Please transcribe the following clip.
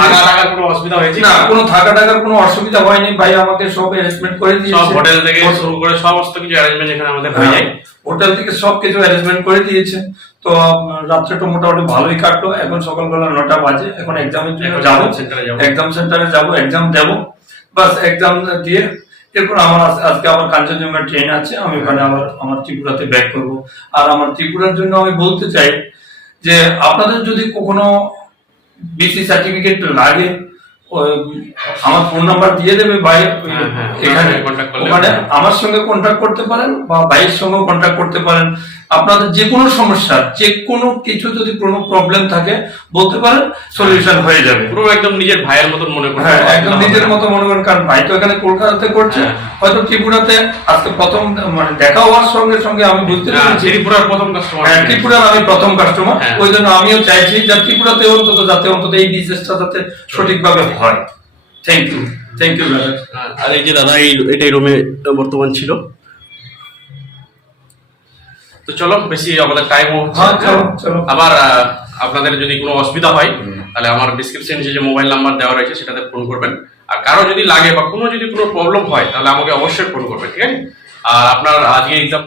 থাকা টাকার কোনো অসুবিধা হয়েছে না? কোনো থাকা টাকার কোনো অসুবিধা হয়নি, ভাই আমাকে সব অ্যারেঞ্জমেন্ট করে দিয়েছে, সব হোটেল থেকে শুরু করে সমস্ত কিছু অ্যারেঞ্জমেন্ট এখানে আমাদের হয়ে যায়। হোটেল থেকে সব কিছু অ্যারেঞ্জমেন্ট করে দিয়েছে। তো রাত্রেটা মোটামুটি ভালোই কাটলো। এখন সকালবেলা 9টা বাজে, এখন এক্সামের জন্য যাবো, এক্সাম সেন্টারে যাবো, এক্সাম দেবো, বাস এক্সাম দিয়ে এরপর আমার আজকে আমার কাঞ্চনজঙ্ঘা ট্রেন আছে, আমি ওখানে আবার আমার ত্রিপুরাতে ব্যাক করব। আর আমার ত্রিপুরার জন্য আমি বলতে চাই যে আপনাদের যদি কখনো বিসি সার্টিফিকেট লাগে, আমার ফোন নাম্বার দিয়ে দেবে ভাই, এখানে ওখানে আমার সঙ্গে কন্ট্যাক্ট করতে পারেন বা ভাইয়ের সঙ্গে কন্ট্যাক্ট করতে পারেন। আপনাদের যে কোনো সমস্যা, যে কোনো কিছু যদি কোনো প্রবলেম থাকে বলতে পারেন, সলিউশন হয়ে যাবে। পুরো একদম নিজের ভাইয়ের মতন মনে করেন। হ্যাঁ, একদম নিজের মতো মনে করেন, কারণ ভাই তো এখানে কলকাতাতে করছে, হয়তো ত্রিপুরাতে আজকে প্রথম মানে দেখা হওয়ার সঙ্গে সঙ্গে আমি বুঝতে পেরেছি ত্রিপুরার প্রথম কাস্টমার। হ্যাঁ, ত্রিপুরার আমি প্রথম কাস্টমার, ওই জন্য আমিও চাইছি যে ত্রিপুরাতে অন্তত যাতে এই বিজনেসটা যাতে সঠিকভাবে হয়। থ্যাংক ইউ, থ্যাংক ইউ দাদা। আর এই যে দাদা এটাই রুমে বর্তমান ছিল। তো চলো, বেশি আমাদের টাইম আবার আপনাদের যদি কোনো অসুবিধা হয় তাহলে আমার ডিসক্রিপশনে যে মোবাইল নাম্বার দেওয়া রয়েছে সেটাতে ফোন করবেন। আর কারো যদি লাগে বা কোনো যদি কোনো প্রবলেম হয় তাহলে আমাকে অবশ্যই ফোন করবেন, ঠিক আছে? আর আপনার আজকে এক্সাম